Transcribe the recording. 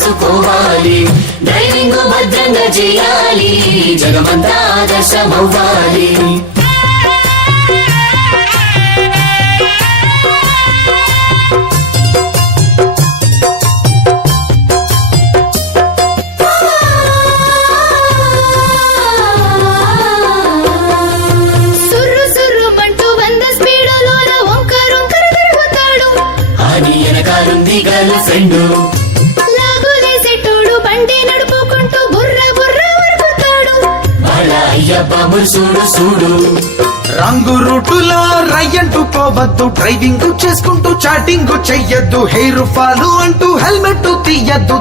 చేసుకోవాలి, డ్రైవింగ్ భద్రంగా చేయాలి, జగమంతా ఆదర్శమవ్వాలి. గర్ల్ ఫ్రెండ్ లాగులేసేటోడు బండి నడుపుకుంటూ బుర్ర బుర్ర వరుకుతాడు. వాళ్ళ అయ్యప్ప మురుసుడు సూడు. రంగు రూటులో రయ్యంటూ పోవద్దు, డ్రైవింగ్ చేసుకుంటూ చాటింగ్ చెయ్యొద్దు, హెయిర్ ఫాలు అంటూ హెల్మెట్ తీయద్దు.